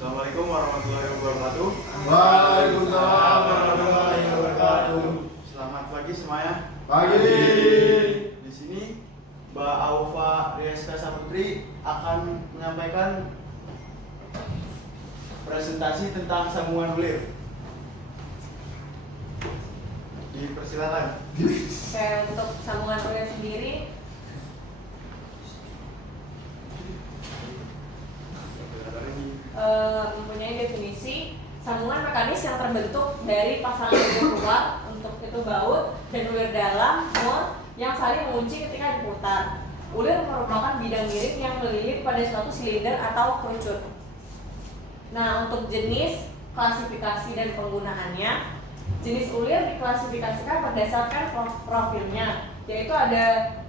Assalamualaikum warahmatullahi wabarakatuh. Waalaikumsalam warahmatullahi wabarakatuh. Selamat pagi semuanya. Pagi. Di sini Mbak Aufa Rieska Saputri akan menyampaikan presentasi tentang sambungan ulir. Dipersilakan. Oke, untuk sambungan ulir sendiri mempunyai definisi sambungan mekanis yang terbentuk dari pasangan ulir luar, untuk itu baut, dan ulir dalam, mur, yang saling mengunci ketika diputar. Ulir merupakan bidang miring yang melilit pada suatu silinder atau kerucut. Nah, untuk jenis, klasifikasi, dan penggunaannya, jenis ulir diklasifikasikan berdasarkan profilnya, yaitu ada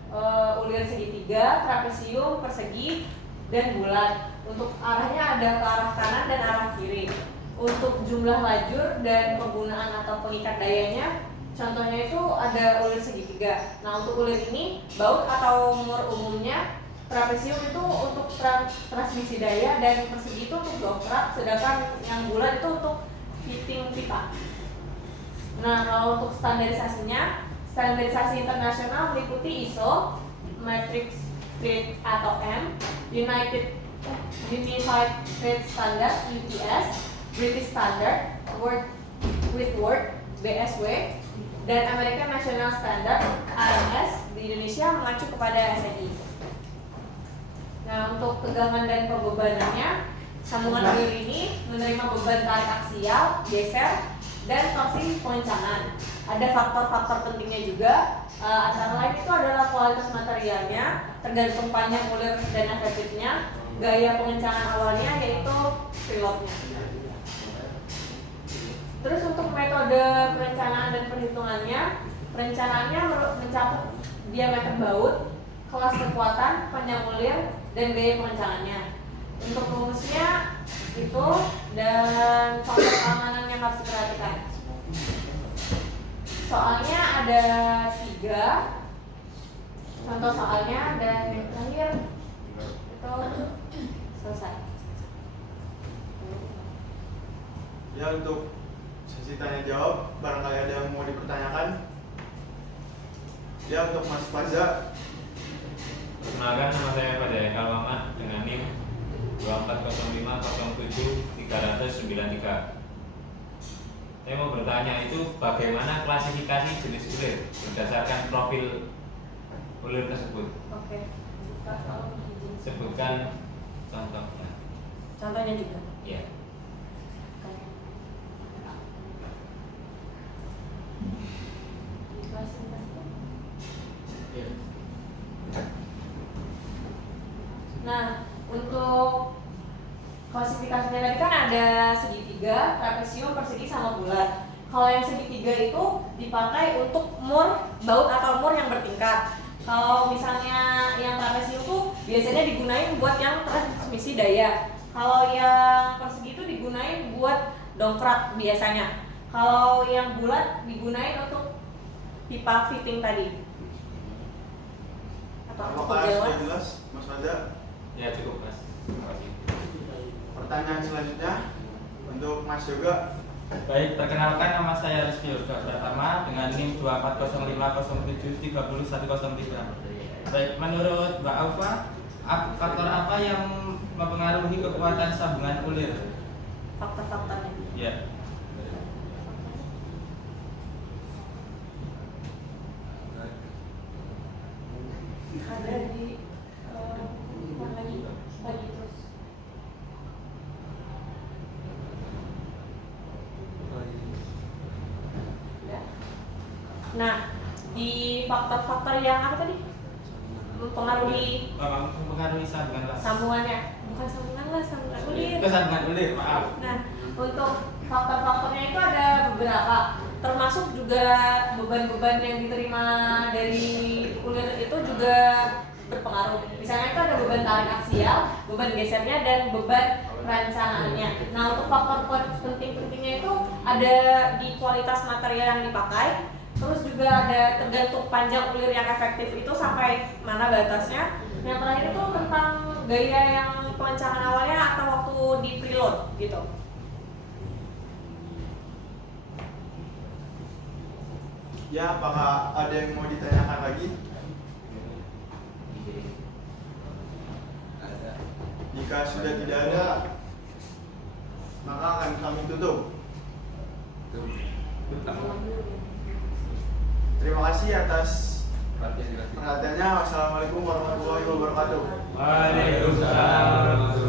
ulir segitiga, trapesium, persegi, dan bulat. Untuk arahnya ada ke arah kanan dan arah kiri. Untuk jumlah lajur dan penggunaan atau pengikat dayanya, contohnya itu ada ulir segitiga. Nah, untuk ulir ini baut atau mur umumnya, trapesium itu untuk transmisi daya, dan persegi itu untuk dongkrak, sedangkan yang bulat itu untuk fitting pipa. Nah, kalau untuk standarisasinya, standarisasi internasional meliputi ISO, Matrix Grid atau M, Unified Trade Standard (UTS), British Standard, Whitworth (BSW), dan American National Standard (ANS). Di Indonesia mengacu kepada SNI. Nah, untuk tegangan dan pembebanannya, sambungan ulir ini menerima beban tarik aksial, geser, dan torsi pengencangan. Ada faktor-faktor pentingnya juga, antara lain itu adalah kualitas materialnya, tergantung panjang ulir dan efektifnya, gaya pengencangan awalnya yaitu preloadnya. Terus untuk metode perencanaan dan perhitungannya, perencanaannya mencakup diameter baut, kelas kekuatan, panjang ulir, dan gaya pengencangannya. Untuk rumusnya itu dan faktor keamanan yang harus diperhatikan. Soalnya ada 3 contoh soalnya, dan yang terakhir itu selesai. Ya, untuk sesi tanya jawab, barangkali ada yang mau dipertanyakan. Ya, untuk Mas Faza. Perkenalkan, nama saya Pada Eka Mamat dengan NIM 2405073093. Saya mau bertanya, itu bagaimana klasifikasi jenis ulir berdasarkan profil ulir tersebut? Oke. Kalau izin. Sebutkan contohnya. Contohnya juga. Ya. Nah, untuk klasifikasinya tadi kan ada segitiga, trapesium, persegi, sama bulat. Kalau yang segitiga itu dipakai untuk mur, baut atau mur yang bertingkat. Kalau misalnya yang trapesium itu biasanya digunain buat yang transmisi daya. Kalau yang persegi itu digunain buat dongkrak biasanya. Kalau yang bulat digunain untuk pipa fitting tadi. Apakah sudah jelas, Mas Faza? Ya, cukup, Mas. Terima kasih. Pertanyaan selanjutnya untuk Mas Yoga. Baik, perkenalkan, nama saya Rizky Yoga Pratama dengan NIM 240507301103. Baik, menurut Mbak Aufa, faktor apa yang mempengaruhi kekuatan sambungan ulir? Faktor-faktornya. Ya. Ada di lagi terus. Nah, di faktor-faktor yang apa tadi? Mempengaruhi Mempengaruhi sambungan sambungannya, bukan sambungan lah, sambungan ulir. sambungan ulir, maaf. Nah, untuk faktor-faktornya itu ada beberapa, termasuk juga beban-beban yang diterima dari ulir itu juga berpengaruh. Misalnya itu ada beban tarik aksial, beban gesernya, dan beban perencanaannya. Nah, untuk faktor penting-pentingnya itu ada di kualitas material yang dipakai, terus juga ada tergantung panjang ulir yang efektif itu sampai mana batasnya. Yang terakhir itu tentang gaya yang perencanaan awalnya atau waktu di preload. gitu. Ya, apakah ada yang mau ditanyakan lagi? Jika sudah tidak ada, maka akan kami tutup. Terima kasih atas perhatiannya. Wassalamualaikum warahmatullahi wabarakatuh. Waalaikumsalam.